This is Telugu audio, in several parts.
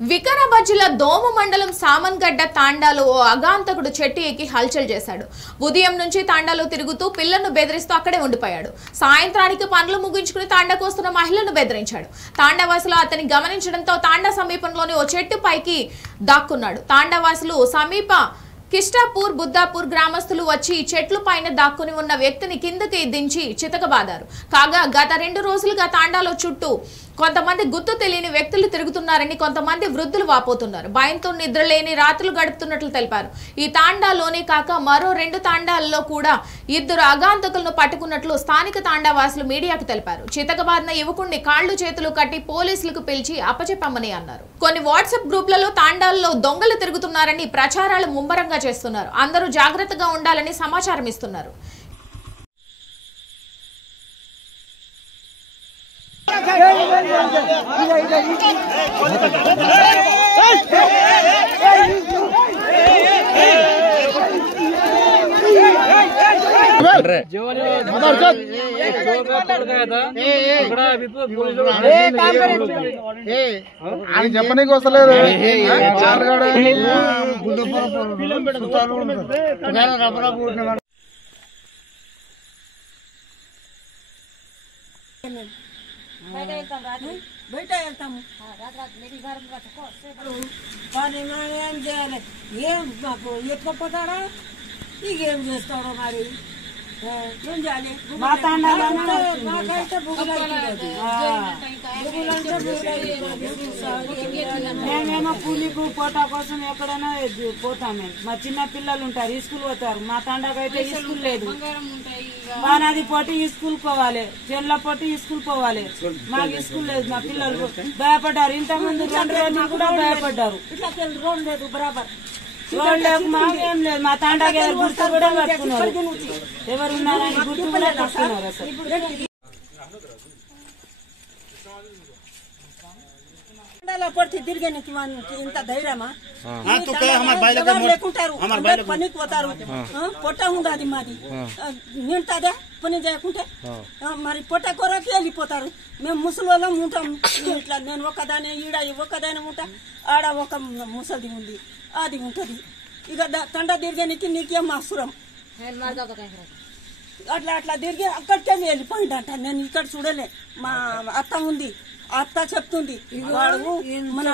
వికారాబాద్ జిల్లా దోమ మండలం సామన్గడ్డ తాండాలో ఓ అగాంతకుడు చెట్టు ఎక్కి హల్చల్ చేశాడు. ఉదయం నుంచి తాండాలో తిరుగుతూ పిల్లలను బెదిరిస్తూ అక్కడే ఉండిపోయాడు. సాయంత్రానికి పనులు ముగించుకుని తాండాకు వస్తున్న మహిళలను బెదిరించాడు. తాండావాసులు అతన్ని గమనించడంతో తాండా సమీపంలోని ఓ చెట్టు పైకి దాక్కున్నాడు. తాండావాసులు సమీప కిష్టాపూర్ బుద్దాపూర్ గ్రామస్తులు వచ్చి చెట్లు పైన దాక్కుని ఉన్న వ్యక్తిని కిందకి దించి చితకబాదారు. కాగా గత 2 రోజులుగా తాండాలో చుట్టూ కొంతమంది గుర్తు తెలియని వ్యక్తులు తిరుగుతున్నారని కొంతమంది వృద్ధులు వాపోతున్నారు. భయంతో నిద్రలేని రాత్రులు గడుపుతున్నట్లు తెలిపారు. ఈ తాండాలోనే కాక మరో 2 తాండాల్లో కూడా 2 అగాంతకులను పట్టుకున్నట్లు స్థానిక తాండావాసులు మీడియాకు తెలిపారు. చితకబాదిన యువకుడిని కాళ్లు చేతులు కట్టి పోలీసులకు పిలిచి అప్పచెప్పమని అన్నారు. కొన్ని వాట్సాప్ గ్రూపులలో తాండాల్లో దొంగలు తిరుగుతున్నారని ప్రచారాలు ముమ్మరంగా చేస్తున్నారు. అందరూ జాగ్రత్తగా ఉండాలని సమాచారం ఇస్తున్నారు. ఆయన చెప్పనీకి వస్తలేదు. బయట వెళ్తాము ఏం చేయాలి, ఏం మాకు ఎత్తుకపోతాడా, ఇకేం చేస్తాడో మరి ఏం చేయాలి. మాకైతే మేమేమో కూలికు పోటా కోసం ఎక్కడైనా పోతాం. మేము మా చిన్న పిల్లలు ఉంటారు, స్కూల్ పోతారు. మా తండకైతే స్కూల్ లేదు. బానాది పోటీ స్కూల్ పోవాలి, చెల్ల పోటీ స్కూల్ పోవాలి. మాకు స్కూల్ లేదు. మా పిల్లలు భయపడ్డారు. ఇంతకుముందు 2 రోజులు కూడా భయపడ్డారు. ఇట్లా రోడ్ లేదు, బరాబర్ రోడ్ లేదు. మాకేం లేదు. మా తాండాకి గుర్తు కూడా కట్టుకున్నారు. ఎవరున్నారని గుర్తు కూడా కట్టుకున్నారు. అసలు పడితే తిరిగానికి ఇంత ధైర్యమా? లేకుంటారు, పనికి పోతారు. పొట్ట ఉండదు మాది, నింటదే పని చేయకుంటే. మరి పొట్ట కొరకి వెళ్ళిపోతారు. మేము ముసలి ఉంటాం. ఇట్లా నేను ఒకదాని ఈడ ఒకదాని ఉంటా, ఆడ ఒక ముసలిది ఉంది, అది ఉంటది. ఇక తండ తిరిగానికి నీకేం అవసరం? అట్లా తిరిగి అక్కడికే వెళ్ళిపోయిందంట. నేను ఇక్కడ చూడలే. మా అత్త ఉంది, అత్త చెప్తుంది. వాడు మన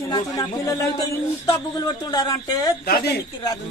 చిన్న చిన్న పిల్లలు అయితే ఇంత బుగులు పడుతుండారంటే రాదు.